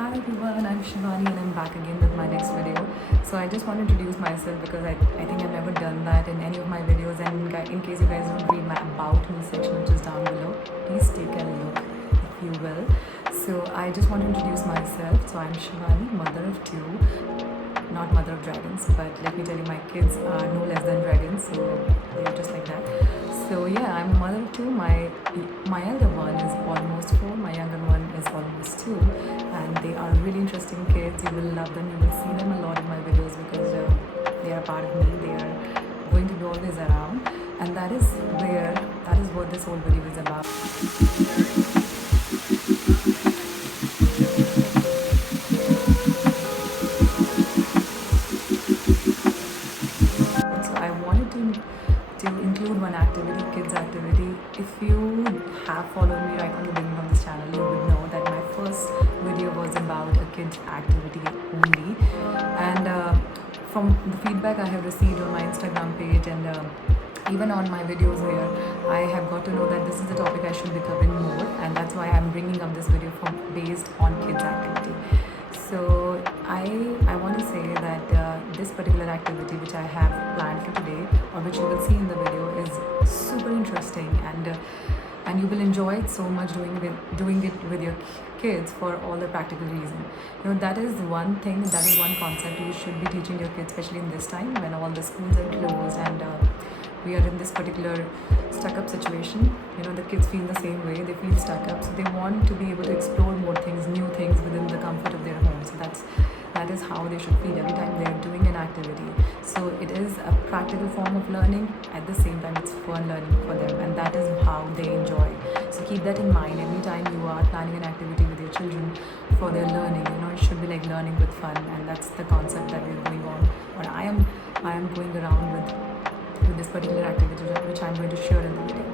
Hi everyone, I'm Shivani and I'm back again with my next video. So I just want to introduce myself because I think I've never done that in any of my videos, and in case you guys don't read my about me section which is down below, please take a look if you will. So I just want to introduce myself. So I'm Shivani, mother of two, not mother of dragons, but let me tell you, my kids are no less than dragons, so they're just like that. So yeah, I'm a mother of two. My elder one is almost 4, my younger one is almost 2, and they are really interesting kids. You will love them. You will see them a lot in my videos because they are part of me. They are going to be always around, and that is what this whole video is about. So I wanted to include one activity, kids activity. If you have followed me right from the beginning of this channel, you would know that my first video was about a kids activity only, and from the feedback I have received on my Instagram page and even on my videos here, I have got to know that this is the topic I should be covering more, and that's why I'm bringing up this video based on kids activity. So I want to say that this particular activity which I have planned for today, or which you will see in the video, is super interesting, and you will enjoy it so much doing it with your kids for all the practical reason. That is one thing, that is one concept you should be teaching your kids, especially in this time when all the schools are closed and we are in this particular stuck up situation. The kids feel the same way, they feel stuck up, so they want to be able to explore more things, new things within the comfort of their home. So that is how they should feel every time they are doing an activity. So it is a practical form of learning, at the same time it's fun learning for them, and that is how they enjoy. So keep that in mind every time you are planning an activity with your children for their learning. It should be like learning with fun, and that's the concept that we're going on, or I am going around with this particular activity which I'm going to share in the video.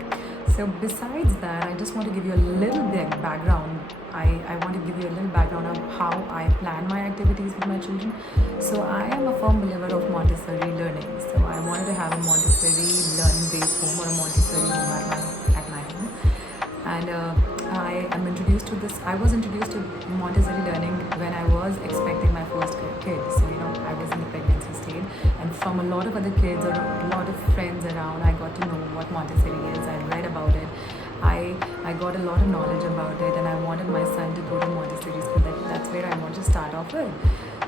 So besides that, I just want to give you a little bit background. I want to give you a little background of how I plan my activities with my children. So I am a firm believer of Montessori learning. So I wanted to have a Montessori learning based home, or a Montessori home at my home. And I was introduced to Montessori learning when I was expecting my first kid. So I was in the pregnancy stage, and from a lot of other kids or a lot of friends around, I got to know what Montessori is. I read about it. I got a lot of knowledge about it, and I wanted my son to go to Montessori school. That's where I want to start off with.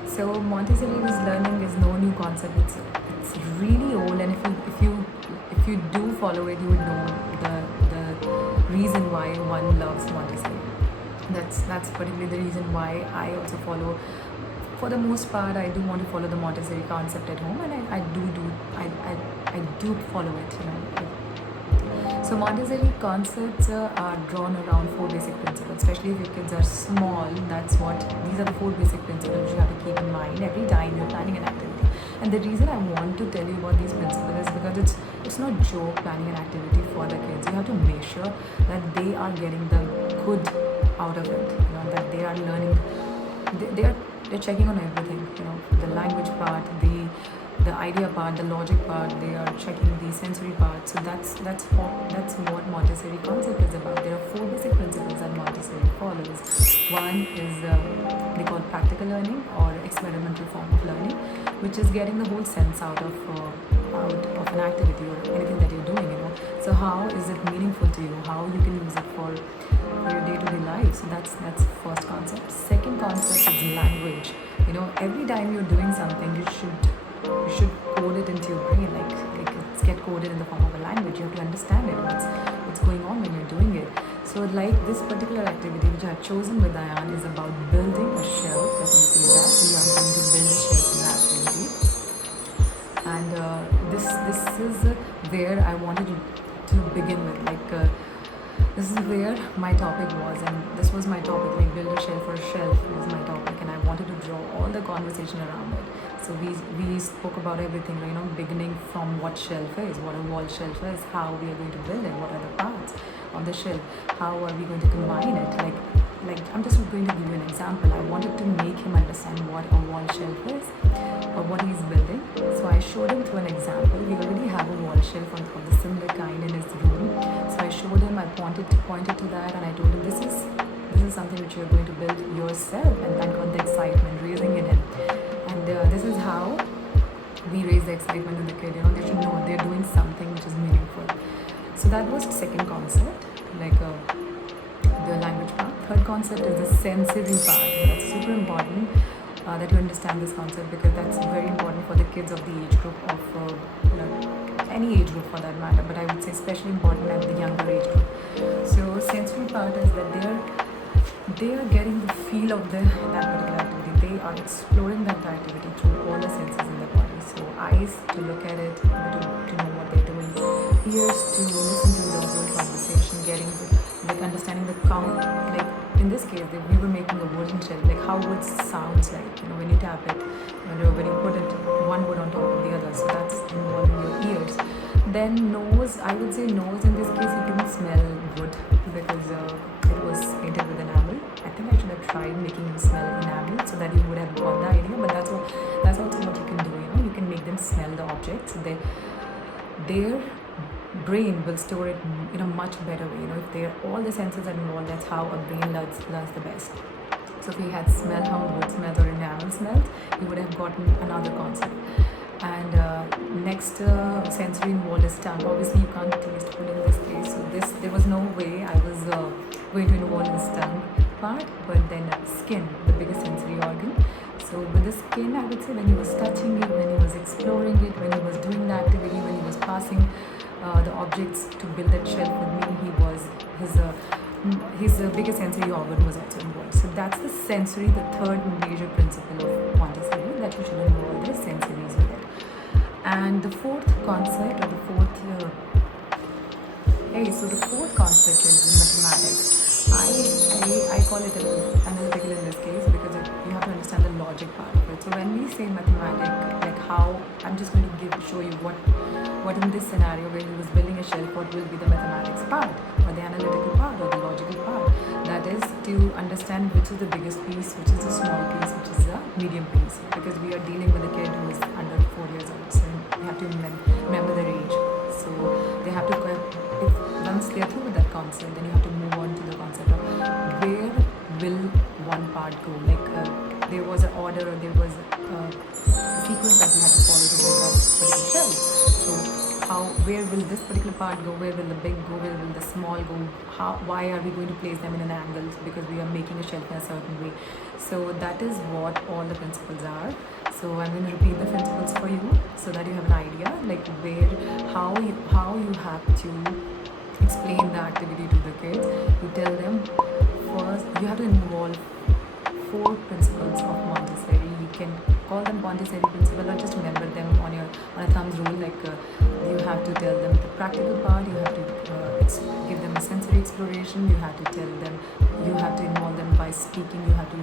So Montessori learning is no new concept. It's really old, and if you do follow it, you would know the reason why one loves Montessori. That's particularly the reason why I also follow. For the most part, I do want to follow the Montessori concept at home, and I do follow it. So Montessori concepts are drawn around 4 basic principles. Especially if your kids are small, these are the 4 basic principles you have to keep in mind every time you're planning an activity. And the reason I want to tell you about these principles is because it's not joke planning an activity for the kids. You have to make sure that they are getting the good out of it. That they are learning. They're checking on everything. The language part, the idea part, the logic part. They are checking the sensory part. So that's what Montessori concept is about. There are 4 basic principles that Montessori follows. One is they call practical learning, or experimental form of learning, which is getting the whole sense out of an activity or anything that you're doing. So how is it meaningful to you? How you can use it for your day-to-day life? So that's first concept. Second concept is language. Every time you're doing something, you should code it into your brain, like it's get coded in the form of a language. You have to understand it, what's going on when you're doing it. So like this particular activity which I have chosen with Diane is about building a shelf. Let me say that we are going to build a shelf in that activity, and this is where I wanted to begin with. This is where my topic was, and this was my topic, like build a shelf, or a shelf was my topic, and I wanted to draw all the conversation around it. So we spoke about everything, beginning from what shelf is, what a wall shelf is, how we are going to build it, what are the parts of the shelf, how are we going to combine it. Like I'm just going to give you an example. I wanted to make him understand what a wall shelf is, or what he's building. So I showed him through an example. We already have a wall shelf of the similar kind in his room. So I showed him, I pointed to that, and I told him this is is something which you're going to build yourself, and bank on the excitement, raising it in. And this is how we raise the excitement in the kid. They should know they're doing something which is meaningful. So that was the second concept, like the language part. Third concept is the sensory part. That's super important that you understand this concept, because that's very important for the kids of the age group of any age group for that matter, but I would say especially important at the younger age group. So sensory part is that they are getting the feel of that particular activity. They are exploring that activity through all the senses in their body. So eyes to look at it, to know what they're doing. Ears to listen to the whole conversation, getting understanding the count. Like in this case, we were making a wooden shell, like how wood sounds like. When you tap it, when you put it one wood on top of the other. So that's involving your ears. Then nose, I would say nose in this case you can smell wood, because it was painted with enamel. I think I should have tried making him smell enamel so that you would have got the idea, but that's also what you can do. You can make them smell the objects. Their brain will store it in a much better way. If all the senses are involved, that's how a brain learns the best. So if we had smell how wood smells or enamel smells, you would have gotten another concept. And next sensory involved is tongue. Obviously you can't taste food in this case, so there was no way I was going to involve this tongue part. But then skin, the biggest sensory organ. So with the skin, I would say when he was touching it, when he was exploring it, when he was doing the activity, when he was passing the objects to build that shelf with me, his biggest sensory organ was also involved. So that's the sensory, the third major principle of Montessori, that you should involve the sensories with it. And the fourth concept, or the fourth concept is mathematics. I call it analytical in this case, because you have to understand the logic part of it. So when we say mathematics, like how, I'm just going to show you what in this scenario where he was building a shelf, what will be the mathematics part, or the analytical part, or the logical part. That is to understand which is the biggest piece, which is the small piece, which is the medium piece, because we are dealing with a kid who is under 4 years old, so you have to remember their age. So they have to, once they are through with that concept, then you have to move on to the concept of where will one part go. Like there was an order, or there was a sequence that we had to follow to build that particular shelf. So where will this particular part go, where will the big go, where will the small go, why are we going to place them in an angle, because we are making a shelf in a certain way. So that is what all the principles are. So I'm going to repeat the principles for you so that you have an idea, like how you have to explain the activity to the kids. You tell them first, you have to involve 4 principles of Montessori. You can call them Montessori principles, or just remember them on a thumbs rule. Like you have to tell them the practical part, you have to give them a sensory exploration, you have to tell them, you have to involve them by speaking, you have to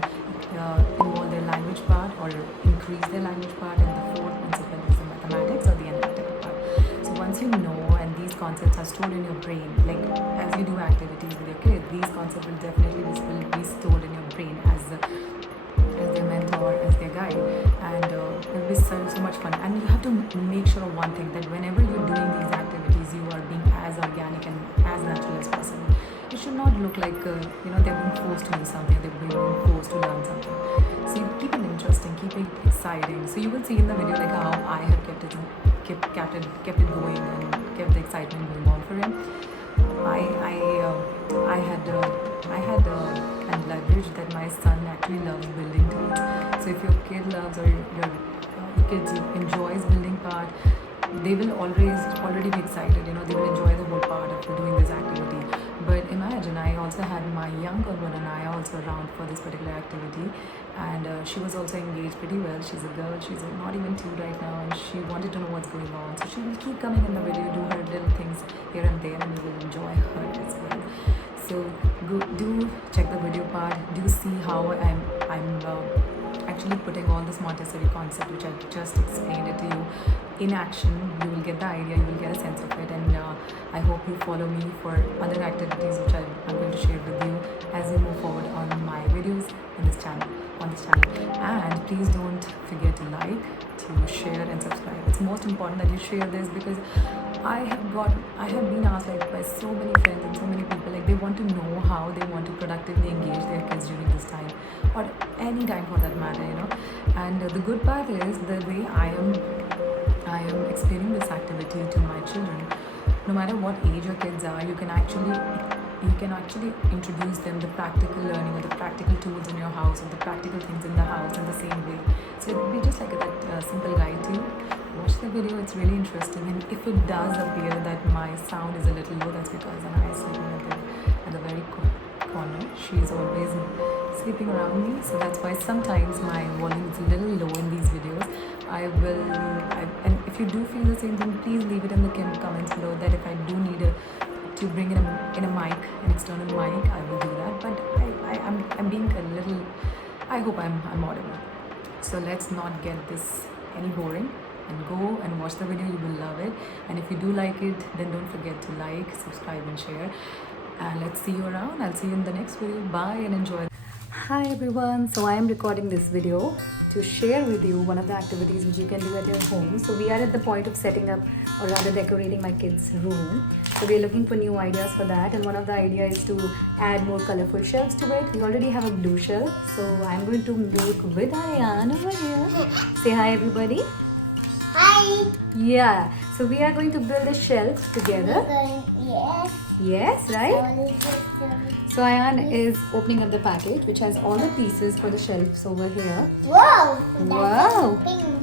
involve their language part or increase their language part, and the 4th principle is the mathematics or the analytical part. So once you know, and these concepts are stored in your brain, like as you do activities with your kid, these concepts will definitely be stored in your brain as their mentor, as their guide, and it will be so much fun. And you have to make sure of one thing, that whenever you're doing these activities, you are being as organic and as natural as possible. It should not look like they're being forced to do something, they're being forced to learn something. So you keep it interesting, keep it exciting. So you will see in the video like how I have kept it going and kept the excitement going on for him. I had and leverage that my son actually loves building tools. So if your kid loves, or your kids enjoys building part, they will already be excited. They will enjoy the whole part of doing this activity. But imagine, I also had my younger one and I also around for this particular activity, and she was also engaged pretty well. She's a girl, she's not even 2 right now, and she wanted to know what's going on. So she will keep coming in the video, do her little things here and there, and you will enjoy her as well. So do check the video part, do see how I'm actually putting all this Montessori concept, which I just explained it to you, in action. You will get the idea, you will get a sense of it, and I hope you follow me for other activities which I'm going to share with you as we move forward on my videos in this channel. on this channel. And please don't forget to like, to share and subscribe. It's most important that you share this, because I have been asked like by so many friends and so many people, like they want to know how they want to productively engage their kids during this time, or any time for that matter, And the good part is the way I am explaining this activity to my children. No matter what age your kids are, you can actually introduce them the practical learning or the practical tools in your house or the practical things in the house in the same way. So it will be just like that simple guide to you. Watch the video, it's really interesting. And if it does appear that my sound is a little low, that's because Anaya is sleeping at the very corner. She's always sleeping around me, so that's why sometimes my volume is a little low in these videos. And if you do feel the same thing, please leave it in the comments below, that if I do need to bring in a mic, an external mic, I will do that. But I'm being a little, I hope I'm audible. So let's not get this any boring, and go and watch the video. You will love it. And if you do like it, then don't forget to like, subscribe and share. And let's see you around. I'll see you in the next video. Bye and enjoy. Hi everyone, so I am recording this video to share with you one of the activities which you can do at your home. So we are at the point of setting up, or rather decorating my kids' room. So we are looking for new ideas for that, and one of the ideas is to add more colorful shelves to it. We already have a blue shelf, so I'm going to make with Ayan over here. Say hi everybody. Hi. Yeah, so we are going to build a shelf together. Yes. Yes, right? So Ayan is opening up the package which has all the pieces for the shelves over here. Wow. Wow. That's pink.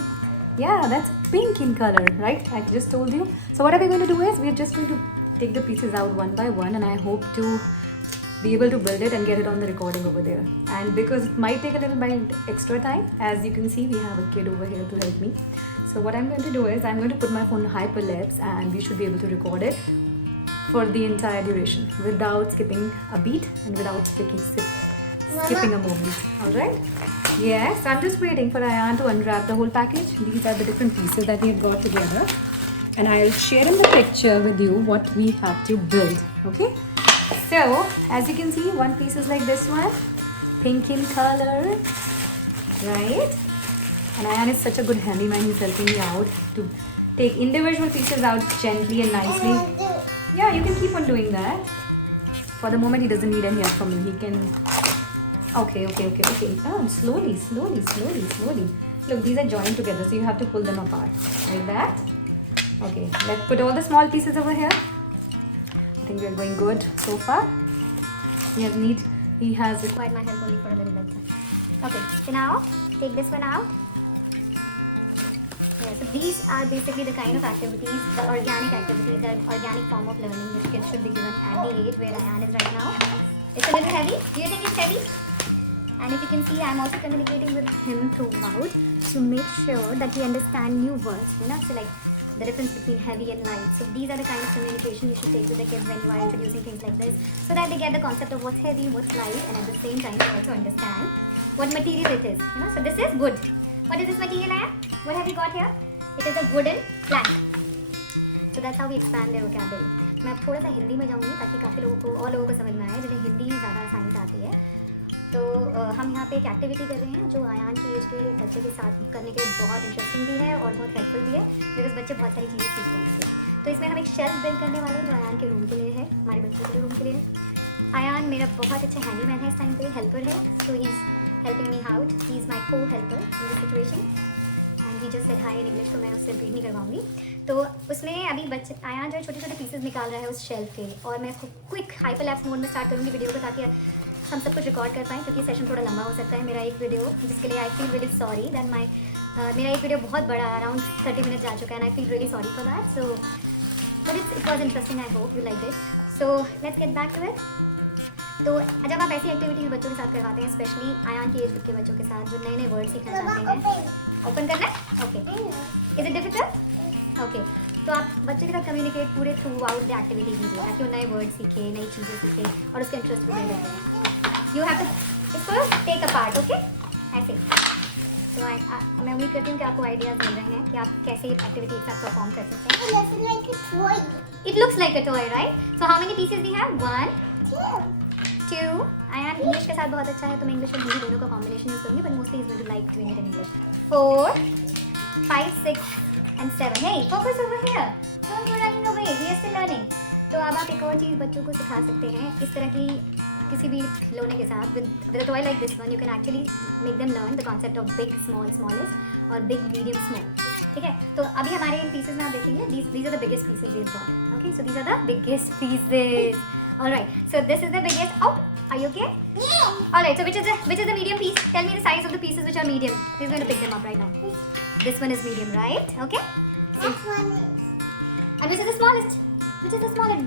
Yeah, that's pink in color, right? I just told you. So what are we going to do is, we are just going to take the pieces out one by one, and I hope to be able to build it and get it on the recording over there. And because it might take a little bit extra time, as you can see, we have a kid over here to help me. So what I'm going to do is, I'm going to put my phone hyperlapse, and we should be able to record it for the entire duration without skipping a beat and without skipping a moment. Alright? Yes, I'm just waiting for Ayan to unwrap the whole package. These are the different pieces that we have got together, and I'll share in the picture with you what we have to build. Okay? So, as you can see, one piece is like this one, pink in color, right? And Ayan is such a good handyman, he's helping me out to take individual pieces out gently and nicely. Yeah, you can keep on doing that. For the moment, he doesn't need any help from you. He can... Okay. Oh, slowly. Look, these are joined together, so you have to pull them apart. Like that. Okay, let's put all the small pieces over here. I think we are going good so far. He has required my help only for a little bit. Okay, so now take this one out. Yeah, so these are basically the kind of activities, the organic activities, the organic form of learning which kids should be given at the age where Ayan is right now. It's a little heavy. Do you think it's heavy? And if you can see, I'm also communicating with him throughout to make sure that he understands new words, so like the difference between heavy and light. So these are the kind of communication you should take with the kids when you are introducing things like this, so that they get the concept of what's heavy, what's light, and at the same time they also understand what material it is. So this is wood. What is this material, Ayan? What have we got here? It is a wooden plank. So that's how we expand their vocabulary. मैं अब थोड़ा सा हिंदी में जाऊँगी ताकि काफ़ी लोगों को और लोगों को समझ में आए जिन्हें हिंदी ज़्यादा आसानी से आती है. तो हम यहाँ पे एक एक्टिविटी कर रहे हैं जो आयान की एज के बच्चे के साथ करने के लिए बहुत इंटरेस्टिंग भी है और बहुत हेल्पफुल भी है, बिकॉज बच्चे बहुत सारी चीज़ें सीखते हैं इससे. तो इसमें हम एक शेल्फ बिल्ड करने वाले हैं जो आयान के रूम के लिए है, हमारे बच्चों के रूम के लिए. आयान मेरा बहुत अच्छा हैंडीमैन है, इस टाइम पे हेल्पर है. So he is helping me out. He is my co helper in this situation. And he just said hi in English, तो मैं उससे रीड नहीं करवाऊंगी. तो उसमें अभी बच्चे आयान जो है छोटे छोटे पीसेस निकाल रहा है उस शेल्फ के, और मैं इसको क्विक हाइपरलैप्स मोड में स्टार्ट करूँगी वीडियो को ताकि हम सब कुछ रिकॉर्ड कर पाएँ, क्योंकि सेशन थोड़ा लंबा हो सकता है. मेरा एक वीडियो जिसके लिए आई फील रियली सॉरी दैट मेरा एक वीडियो बहुत बड़ा अराउंड 30 मिनट जा चुका है, and I feel really sorry for that. So but it was interesting. I hope you like it. So let's get back to it. तो जब आप ऐसी एक्टिविटीज़ बच्चों के साथ करवाते हैं, स्पेशली आयान की एज ग्रुप के बच्चों के साथ जो नए नए वर्ड सीखना चाहते हैं, ओपन करना है. Okay, is it difficult? Okay, तो आप बच्चे के साथ कम्युनिकेट पूरे थ्रू आउट द एक्टिविटी कीजिए ताकि वो नए वर्ड सीखे, नई चीज़ें सीखे और उसके इंटरेस्ट भी बढ़े. यू हैव टू इसको टेक अ पार्ट. ओके, ऐसे. तो मैं उम्मीद करती हूँ कि आपको आइडियाज़ मिल रहे हैं कि आप कैसे एक्टिविटी एक साथ परफॉर्म कर सकते हैं. It looks like a toy, right? So how many pieces we have? 1 2 2 Ayaan English के साथ बहुत अच्छा है तो मैं इंग्लिश और हिंदी दोनों का कॉम्बिनेशन यूज करूंगी but mostly is going to like doing it in English 4 5 6 and 7 hey focus over here don't go running away we are still learning तो अब आप एक और चीज़ बच्चों को सिखा सकते हैं इस तरह की किसी भी खिलौने के साथ with a toy like this one you can actually make them learn the concept of big small smallest और big medium small ठीक है तो अभी हमारे इन पीसेस में आप देखेंगे these are the biggest pieces we've got okay so these are the biggest pieces all right so this is the biggest oh are you okay yeah all right so which is the medium piece tell me the size of the pieces which are medium he's going to pick them up right now this one is medium right okay this one is and which is the smallest which is the smallest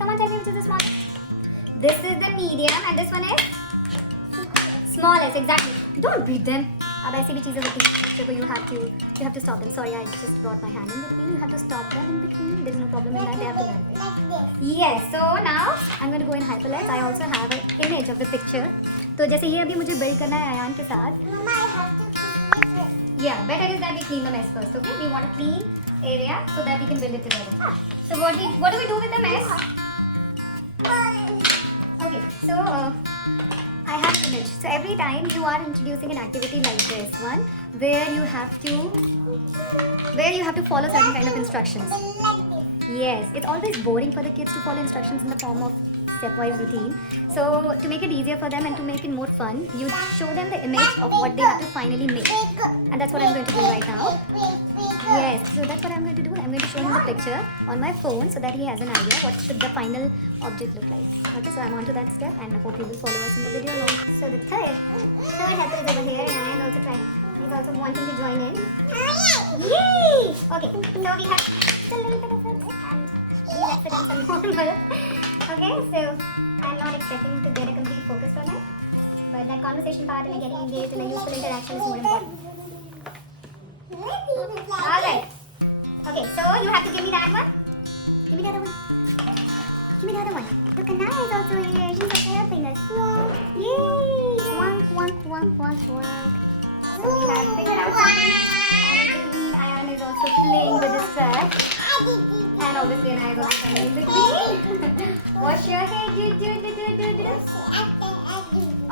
come on tell me which is the smallest this is the medium and this one is smallest exactly don't beat them अब ऐसी भी चीज़ें होती हैं बच्चों को you have to stop them sorry I just brought my hand in between you have to stop them in between there is no problem in that they have to learn like this yes so now I'm going to go in hyperlink I also have an image of the picture तो जैसे ये अभी मुझे build करना है आयान के साथ Mama I have to clean it yeah better is that we clean the mess first okay we want a clean area so that we can build it together so what do we do with the mess okay so I have an image. So every time you are introducing an activity like this one, where you have to follow certain kind of instructions. Yes, it's always boring for the kids to follow instructions in the form of stepwise routine. So to make it easier for them and to make it more fun, you show them the image of what they have to finally make. And that's what I'm going to do right now. Yes, so that's what I'm going to do. I'm going to show him the picture on my phone so that he has an idea what should the final object look like. Okay, so I'm on to that step and I hope you will follow us in the video along. So the third helper is over here and I am also trying. He's also wanting to join in. Yay! Okay, so we have a little bit of it and we left it on normal. Okay, so I'm not expecting to get a complete focus on it. But that conversation part and getting engaged in a useful interaction is more important. Alright. Okay, so you have to give me that one. Give me the other one. Give me the other one. Look, Anaya is also here. She's also helping us. Yay! Wonk, wonk, wonk, wonk, wonk. So we have figured out something. And in between, Ayan is also playing with this track. And obviously, Anaya is also coming in between. Wash your hair. Do.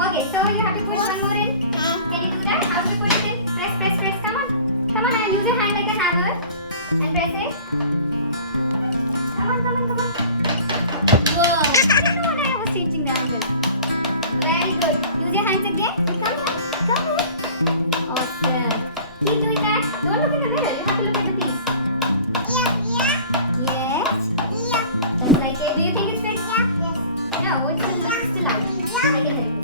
Okay, so you have to push one more in. Can you do that? How do you put it in? Press. Come on. Come on, Ayan. Use your hand like a hammer. And press it. Come on. Whoa. I didn't know Anaya was changing the angle. Very good. Use your hands again. Come here. Awesome. Keep doing that. Don't look in the mirror. You have to look at the piece. Yeah. Yes. Yeah. Just like it. Do you think it's fixed? Yeah. Yes. No, it's still out. Yeah. I can help you.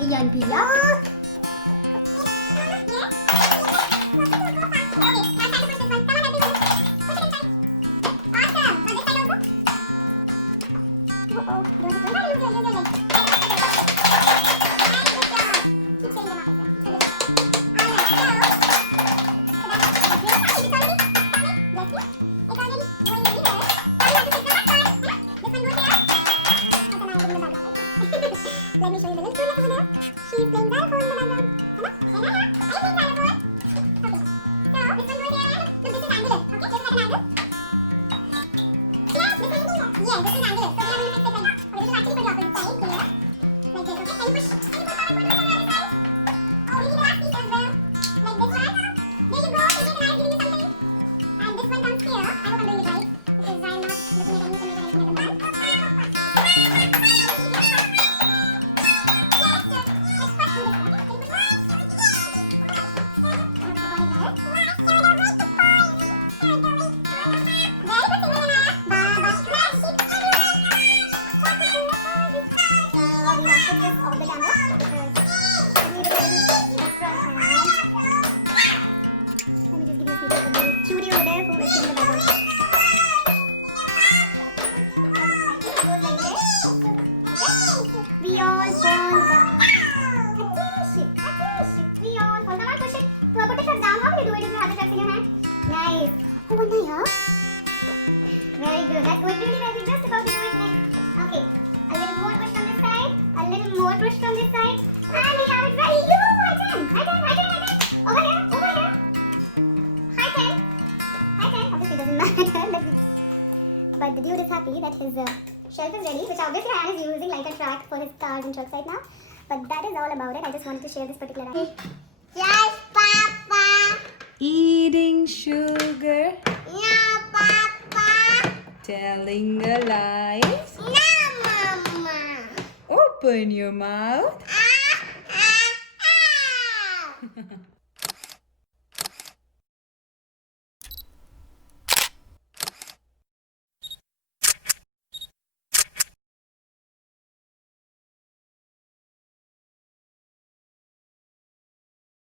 Ayan, Pila. Let me show you the little girl over there. She's playing xylophone in the background. Come on. Are you playing xylophone? Okay. So, this one goes here. So, this is angular. Okay, this is like an angle. Yeah, this one is angular. Yeah, this is angular. So, we are going to fix it right now. Okay, this is actually for the opposite side here. Like this, okay? Can you push? Can you push forward, push on the other side? Oh, we need the last piece as well. Like this one. There you go. You get an eye giving you something. And this one comes here. I hope I'm doing it right. Because I'm not looking at any information at the back. Very good. That's going really well. We're just about to do it next. Okay. A little more push on this side. A little more push on this side. And we have it ready. Yoo-hoo! Hi, Ten. Over here. Hi, Ten. Obviously, it doesn't matter. But the dude is happy that his shelf is ready, which obviously Ryan is using like a track for his cars and trucks right now. But that is all about it. I just wanted to share this particular item. Yes, Papa. Eating sugar, No, Papa. telling a lie. No, Mama. Open your mouth.